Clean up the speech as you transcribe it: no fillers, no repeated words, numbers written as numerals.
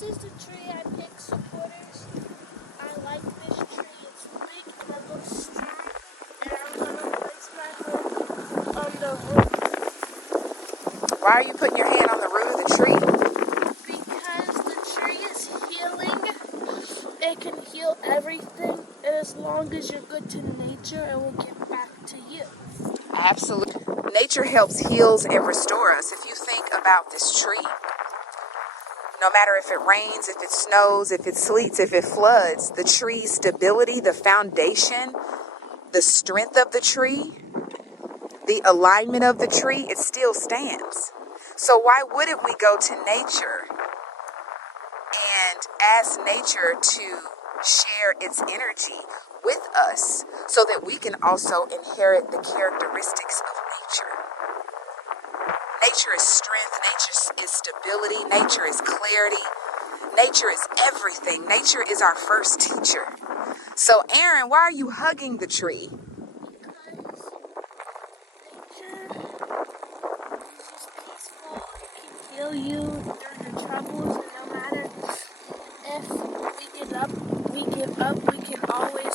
This is the tree I picked, supporters. I like this tree. It's big and it looks strong. And I'm going to place my hand on the root. Why are you putting your hand on the root of the tree? Because the tree is healing. It can heal everything. And as long as you're good to nature, it will get back to you. Absolutely. Nature helps heals and restore us. If you think about this tree, no matter if it rains, if it snows, if it sleets, if it floods, the tree's stability, the foundation, the strength of the tree, the alignment of the tree, it still stands. So why wouldn't we go to nature and ask nature to share its energy with us so that we can also inherit the characteristics of nature? Nature is strength, nature is stability, nature is clarity, nature is everything. Nature is our first teacher. So Aaron, why are you hugging the tree? Heal you through your troubles, and no matter if we give up, we can always